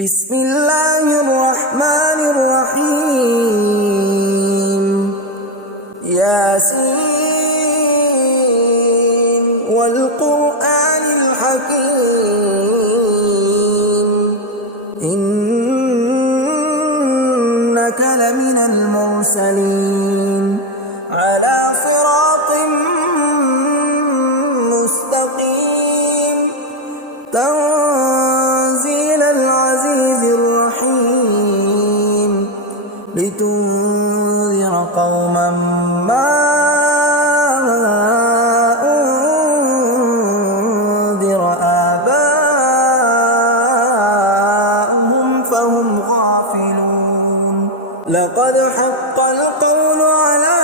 بسم الله الرحمن الرحيم ياسين والقرآن الحكيم إنك لمن المرسلين على صراط مستقيم تنزيل العزيز الرحيم لتنذر قوما ما أنذر آباؤهم فهم غافلون لقد حق القول على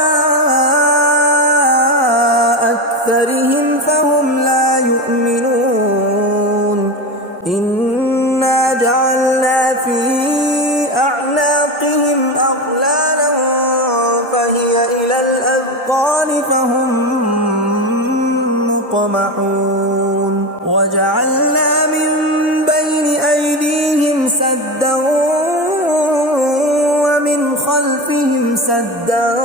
أكثرهم فهم لا يؤمنون إنا جعلنا في أعناقهم أغلالا فهي إلى الأذقان فهم مقمحون وجعلنا من بين أيديهم سدا ومن خلفهم سدا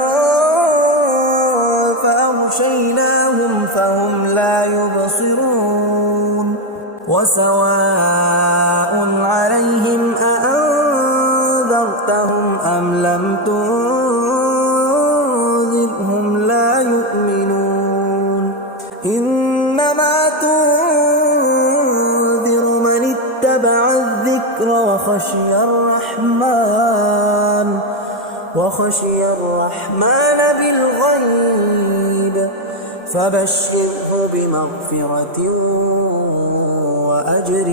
فأغشيناهم فهم لا يبصرون وسواء عليهم أأنذرتهم أم لم تنذرهم لا يؤمنون إنما تنذر من اتبع الذكر وخشي الرحمن بالغيب فبشره بمغفرة وأجر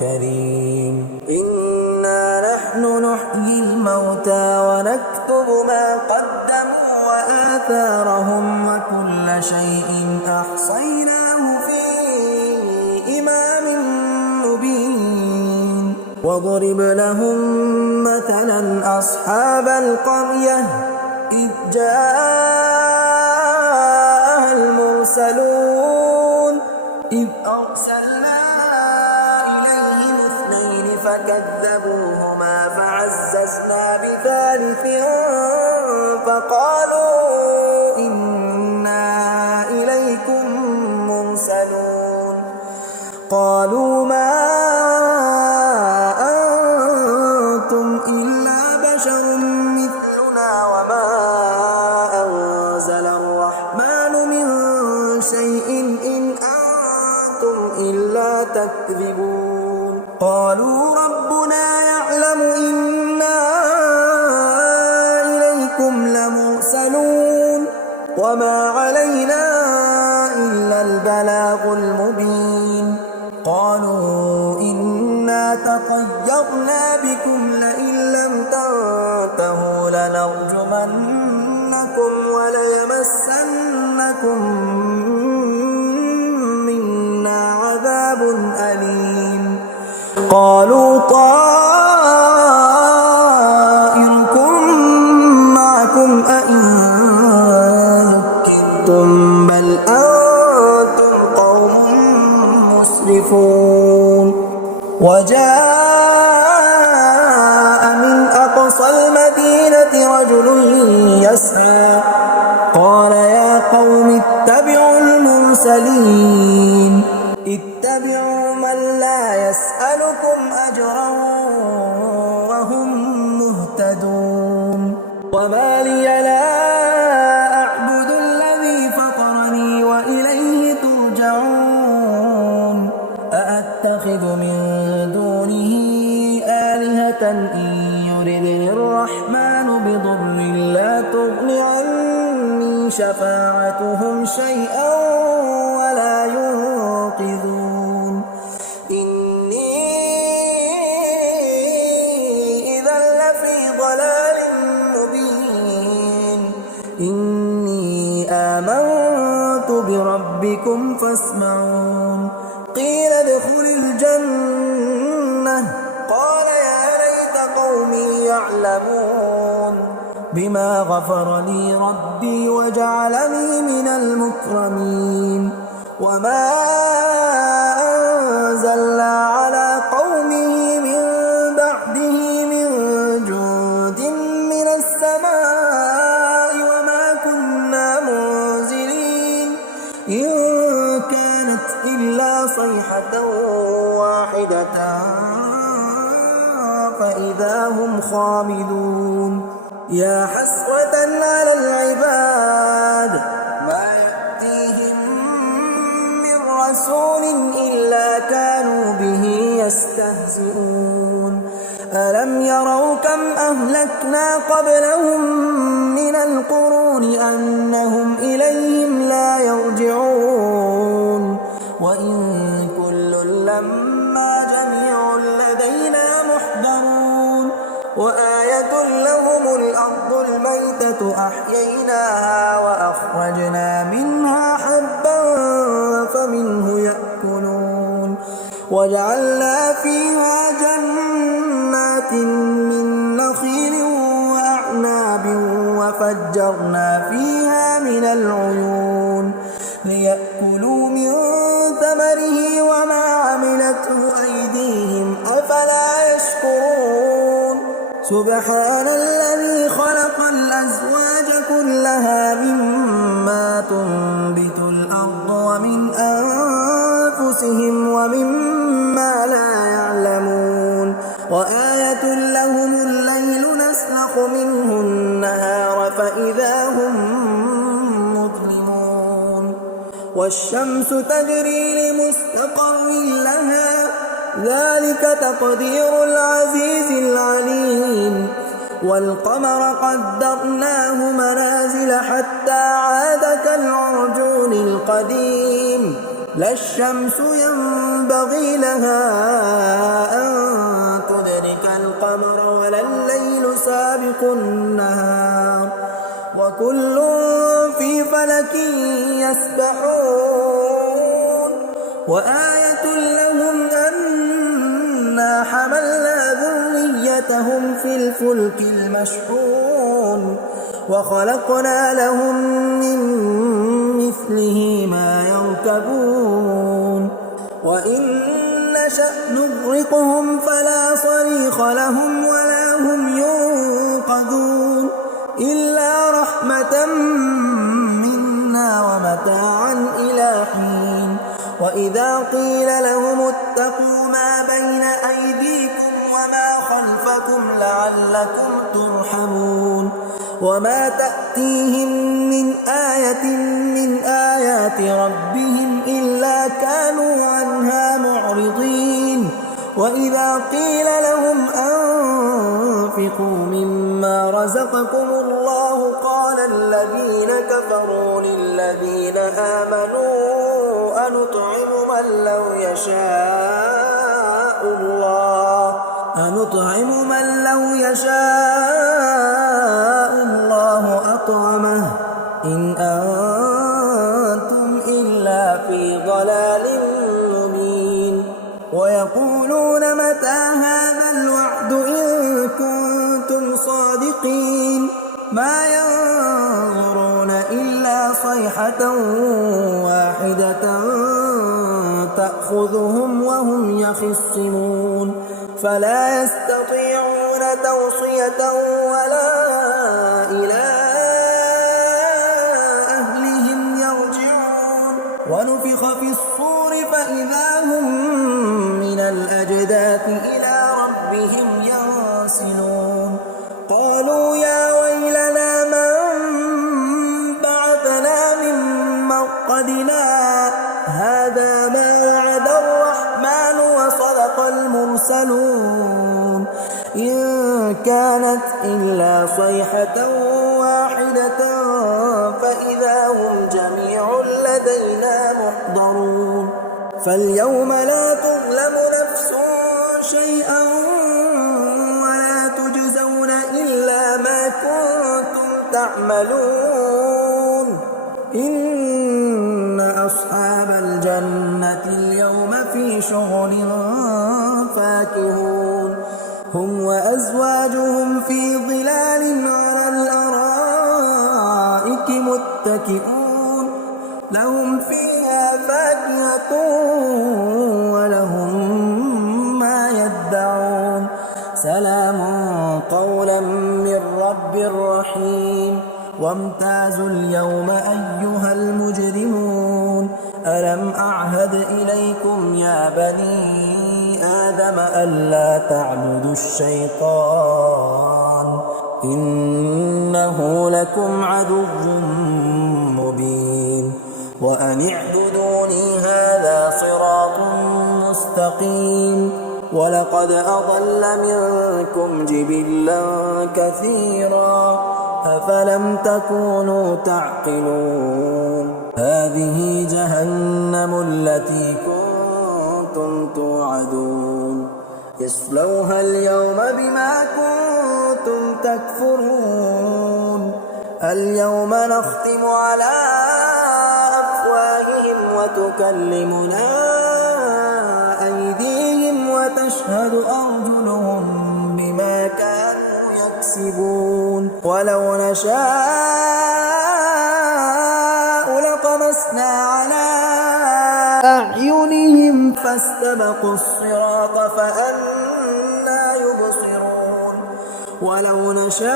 كريم إنا نحن نحيي الموتى ونكتب ما قدموا وآثارهم وكل شيء أحصيناه في إمام مبين واضرب لهم مثلا أصحاب القرية إذ جاءها المرسلون إذ أرسلنا إليهم اثنين فكذبوهما فعززنا بثالث فقالوا إنا إليكم مرسلون قالوا ما أنتم إلا بشر مثلنا وما أنزل الرحمن من شيء إن أنتم إلا تكذبون قالوا ربنا يعلم إنا إليكم لمرسلون وما علينا إلا البلاغ المبين قالوا إنا تطيرنا بكم لئن لم تنتهوا لنرجمنكم وليمسنكم منا عذاب أليم قالوا طائركم معكم أئن ذكرتم بل أنتم قوم مسرفون وجاء من أقصى المدينة رجل يسعى قال يا قوم اتبعوا المرسلين اتبعوا من لا يسألكم أجرا وهم مهتدون وما لي لا أعبد الذي فطرني وإليه ترجعون أأتخذ من دونه آلهة إن يردني الرحمن بضر لا تغن عني شفاعتهم شيئا ولا ينقذون إني إذا لفي ضلال مبين إني آمنت بربكم فاسمعون قيل ادخل الجنة قال يا ليت قومي يعلمون بما غفر لي ربي وجعلني من المكرمين وما أنزلنا على قومه من فإذا هم خامدون يا حسرة على العباد ما يأتيهم من رسول إلا كانوا به يستهزئون ألم يروا كم أهلكنا قبلهم من القرون أنهم إليهم لا يرجعون وإن كل لما جميع لدينا محضرون وآية لهم الأرض الميتة أحييناها وأخرجنا منها حبا فمنه يأكلون وجعلنا فيها جنات من نخيل وأعناب وفجرنا فيها من العيون ليأكلوا من ثمره وما عملته أيديهم أفلا يشكرون سبحان الذي خلق الأزواج كلها مما تنبت الأرض ومن أنفسهم ومما لا يعلمون وآية لهم الليل نسلخ منه النهار فإذا هم مظلمون والشمس تجري لمستقر لها ذلك تقدير العزيز العليم والقمر قدرناه منازل حتى عاد كالعرجون القديم لا الشمس ينبغي لها أن تدرك القمر ولا الليل سابق النهار وكل في فلك يسبحون وآية لهم أنا حملنا ذريتهم في الفلك المشحون وخلقنا لهم من مثله ما يركبون وإن نشأ نغرقهم فلا صريخ لهم ولا هم ينقذون إلا رحمة منا ومتاعا إلى حين وإذا قيل لهم اتقوا ما بين أيديكم وما خلفكم لعلكم ترحمون وما تأتيهم من آية من آيات ربهم إلا كانوا عنها معرضين وإذا قيل لهم أنفقوا مما رزقكم الله قال الذين كفروا للذين آمنوا أنطعم من لو يشاء الله أطعمه إن أنتم إلا في ضلال مبين ويقولون متى هذا الوعد إن كنتم صادقين ما ينظرون إلا صيحة واحدة تأخذهم وهم يخصمون فلا يستطيعون توصية ولا إلى أهلهم يرجعون ونفخ في الصور فإذا هم من الأجداث إلى ربهم ينسلون قالوا يا ويلنا من بعثنا من مرقدنا هذا ما وعد الرحمن وصدق المرسلون إن كانت إلا صيحة واحدة فإذا هم جميع لدينا محضرون فاليوم لا تظلم نفس شيئا ولا تجزون إلا ما كنتم تعملون إن أصحاب الجنة اليوم في شغل فاكهون هم وأزواجهم في ظلال على الأرائك متكئون لهم فيها فاكهة ولهم ما يدعون سلام قولا من رب رحيم وامتازوا اليوم أيها المجرمون ألم أعهد إليكم يا بني آدم آدم ألا تعبدوا الشيطان إنه لكم عدو مبين وأن اعبدوني هذا صراط مستقيم ولقد أضل منكم جبلا كثيرا أفلم تكونوا تعقلون هذه جهنم التي كنتم توعدون اصلوها اليوم بما كنتم تكفرون اليوم نختم على أفواههم وتكلمنا أيديهم وتشهد أرجلهم بما كانوا يكسبون ولو نشاء لطمسنا على أعينهم فاستبقوا الصراط فأنى يبصرون ولو نشاء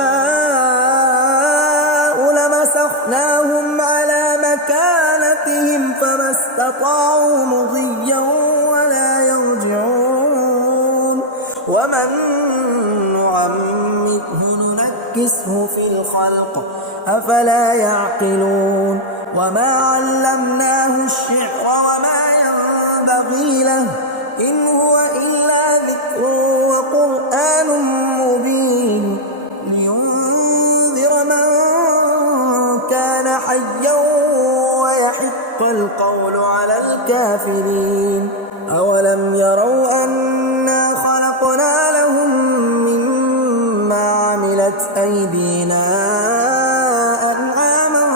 لمسخناهم على مكانتهم فما استطاعوا مضيا ولا يرجعون ومن نعمره ننكسه في الخلق أفلا يعقلون وما علمناه الشعر وما ينبغي له إن هو إلا ذكر وقرآن مبين لينذر من كان حيا ويحق القول على الكافرين أولم يروا أنا خلقنا لهم مما عملت أيدينا أنعاما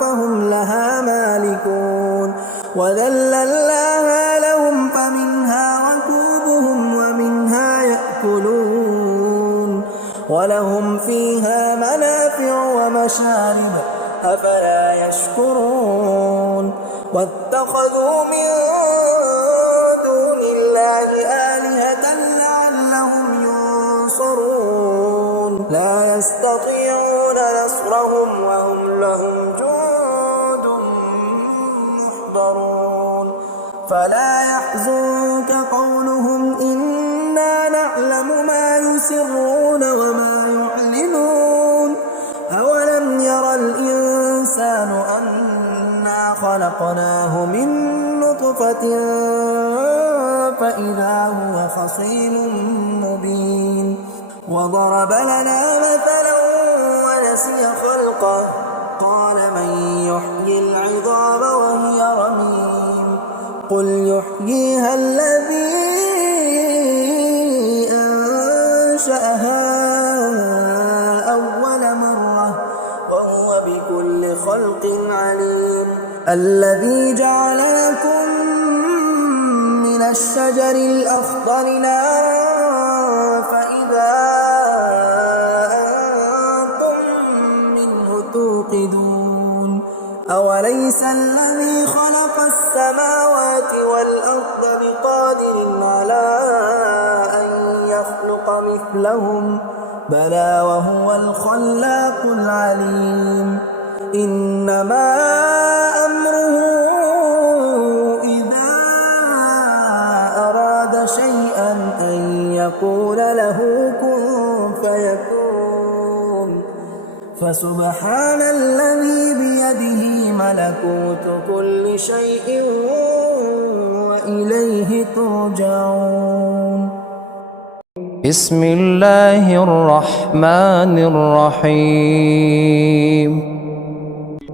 فهم لها مالكون وذللناها لهم فمنها ركوبهم ومنها يأكلون ولهم فيها منافع ومشارب أفلا يشكرون واتخذوا من دون الله آلهة لعلهم ينصرون لا يستطيعون نصرهم وهم لهم جند محضرون فلا يحزنك قولهم إنا نعلم ما يسرون وما يعلنون أولم يرى الإنسان أنا خلقناه من نطفة فإذا هو خصيم مبين وضرب لنا مثلا ونسي خلقه قال من يحيي العظام وهي رميم قل يحييها الذي أنشأها أول مرة وهو بكل خلق عليم الذي جعل لكم من الشجر الأخضر نارا فإذا أنتم منه توقدون أوليس الذي خلق السماوات والأرض بقادر على أن يخلق مثلهم بلى وهو الخلاق العليم إنما أمره إذا أراد شيئا أن يقول له كن فيكون فسبحان الذي بيده ملكوت كل شيء وإليه ترجعون بسم الله الرحمن الرحيم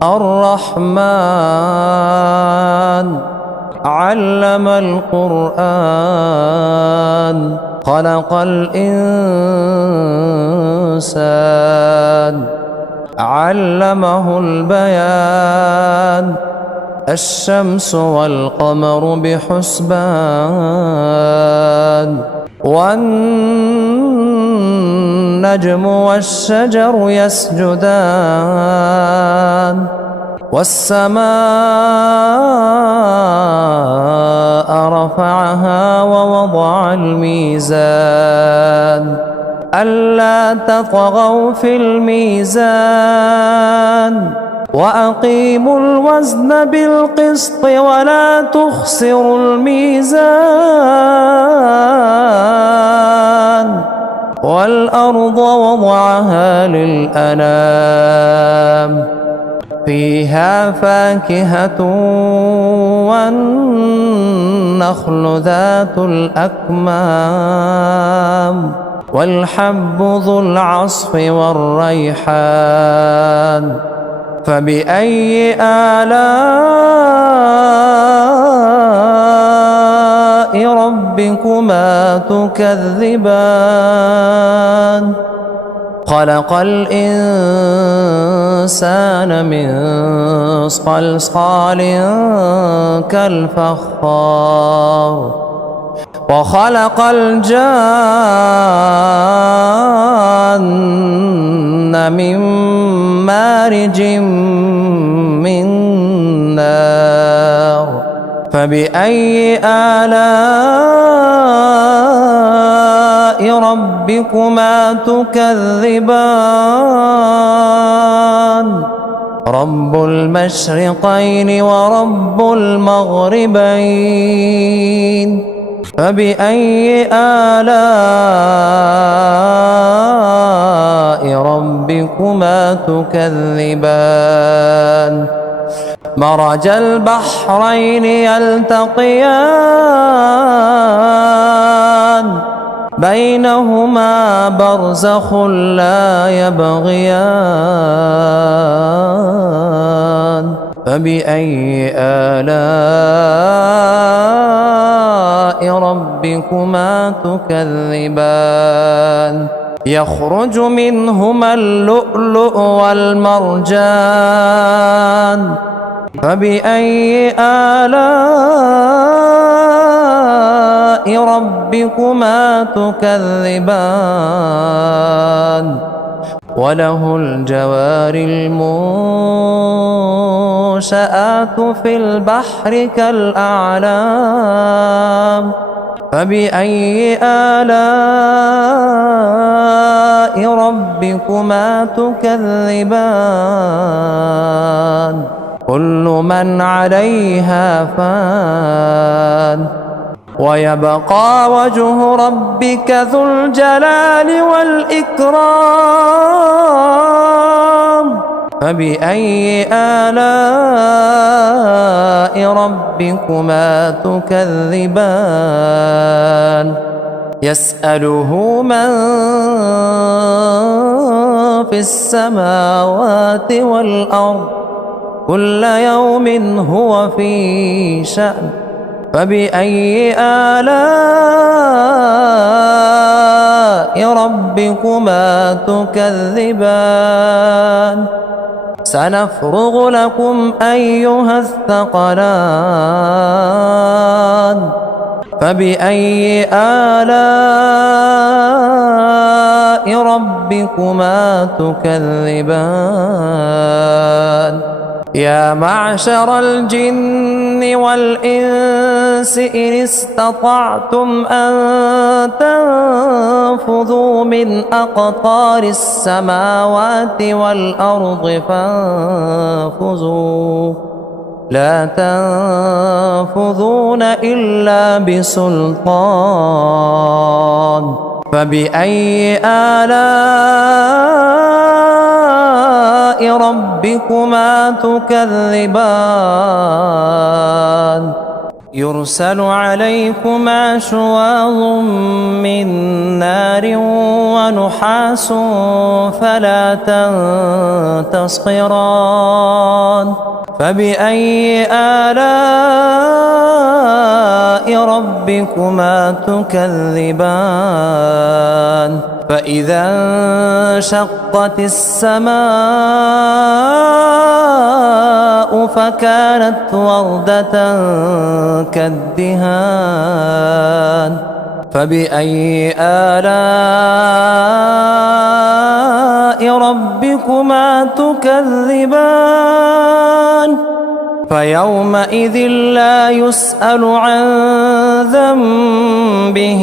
الرحمن علم القرآن خلق الإنسان علمه البيان الشمس والقمر بحسبان والنجم والشجر يسجدان والسماء رفعها ووضع الميزان ألا تطغوا في الميزان وأقيموا الوزن بالقسط ولا تخسروا الميزان والأرض وضعها للأنام فيها فاكهة والنخل ذات الأكمام والحب ذو العصف والريحان فبأي آلاء ربكما تكذبان خلق الإنسان من صلصال كالفخار وخلق الجان من مارج من نار فبأي آلاء ربكما تكذبان رب المشرقين ورب المغربين فبأي آلاء ربكما تكذبان مرج البحرين يلتقيان بينهما برزخ لا يبغيان فبأي آلاء ربكما تكذبان يخرج منهما اللؤلؤ والمرجان فبأي آلاء ربكما تكذبان وله الجوار المنشآت في البحر كالأعلام فبأي آلاء ربكما تكذبان كل من عليها فان ويبقى وجه ربك ذو الجلال والإكرام فبأي آلاء ربكما تكذبان يسأله من في السماوات والأرض كل يوم هو في شأن فبأي آلاء ربكما تكذبان سنفرغ لكم أيها الثقلان فبأي آلاء ربكما تكذبان يا معشر الجن والإنس إن استطعتم أن تنفذوا من أقطار السماوات والأرض فانفذوا لا تنفذون إلا بسلطان فبأي آلاء ربكما تكذبان يرسل عليكما شواظ من نار ونحاس فلا تنتصران فبأي آلاء ربكما تكذبان فإذا انشقت السماء فكانت وردة كالدهان فبأي آلاء ربكما تكذبان فيومئذ لا يسأل عن ذنبه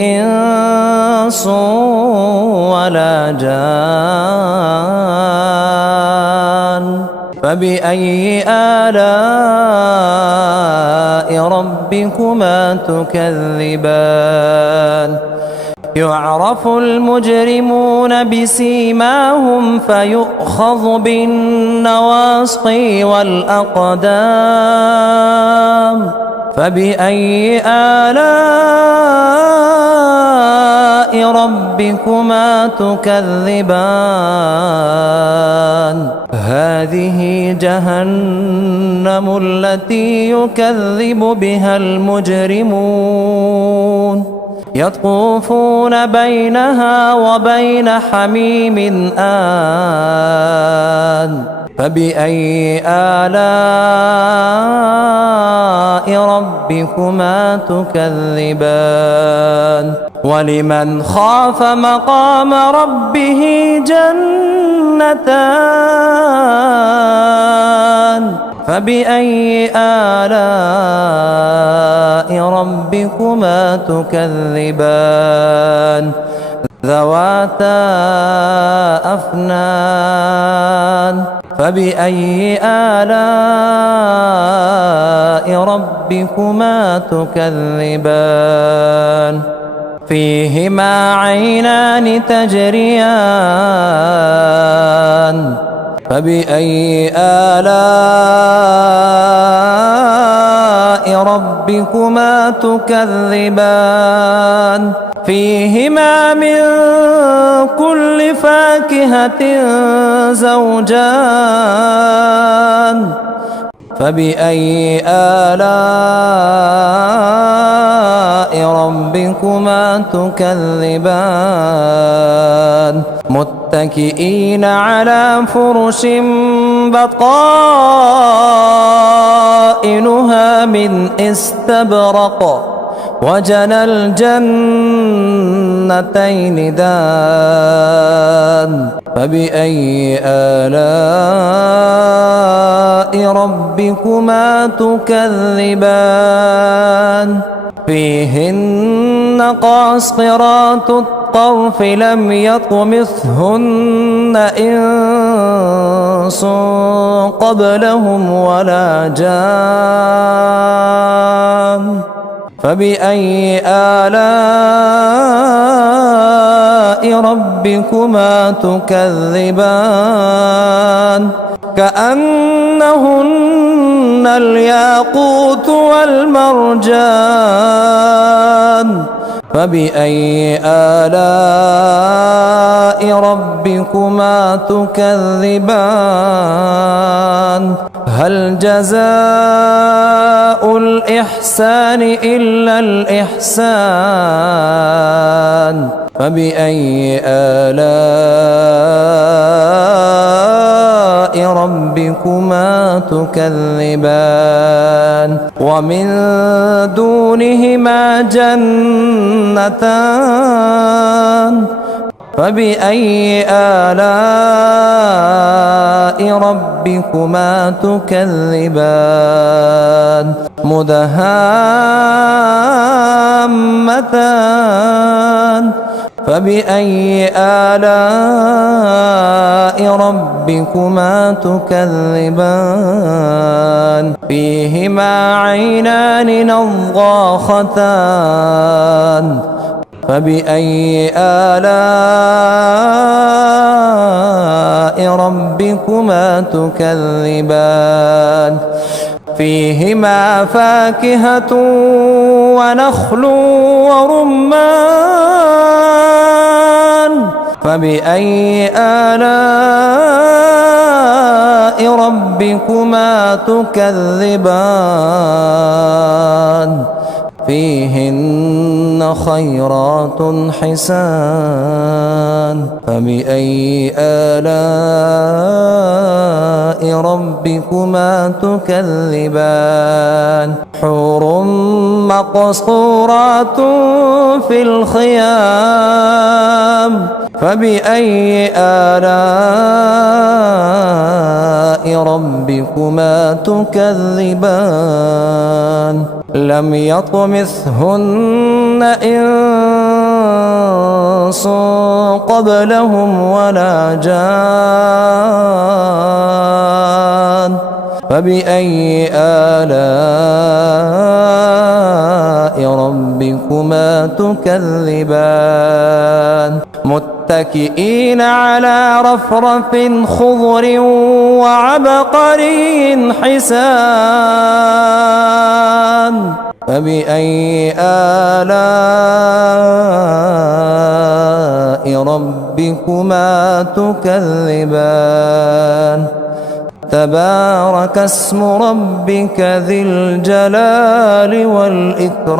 إنس ولا جان فبأي آلاء ربكما تكذبان يعرف المجرمون بسيماهم فيؤخذ بالنواصي والأقدام فبأي آلاء ربكما تكذبان هذه جهنم التي يكذب بها المجرمون يطوفون بينها وبين حميم آن فبأي آلاء ربكما تكذبان ولمن خاف مقام ربه جنتان فبأي آلاء ربكما تكذبان ذواتا أفنان فبأي آلاء ربكما تكذبان فيهما عينان تجريان فبأي آلاء ربكما تكذبان فيهما من كل فاكهة زوجان فبأي آلاء ربكما تكذبان متكئين على فرش بطائنها من استبرق وجنى الجنتين دان فبأي آلاء ربكما تكذبان فيهن قاصرات الطرف لم يطمثهن إنس قبلهم ولا جان فبأي آلاء ربكما تكذبان كأنهن الياقوت والمرجان فبأي آلاء ربكما تكذبان هل جزاء الإحسان إلا الإحسان فبأي آلاء ربكما تكذبان ومن دونهما جنتان فبأي آلاء ربكما تكذبان مدهامتان فبأي آلاء ربكما تكذبان فيهما عينان نضاختان فبأي آلاء ربكما تكذبان فيهما فاكهة ونخل ورمان فبأي آلاء ربكما تكذبان فيهن خيرات حسان فبأي آلاء ربكما تكذبان حور مقصورات في الخيام فبأي آلاء ربكما تكذبان لم يطمثهن إنس قبلهم ولا جان فبأي آلاء ربكما تكذبان متكئين على رفرف خضر وعبقري حسان فبأي آلاء ربكما تكذبان تبارك اسم ربك ذي الجلال والإكرام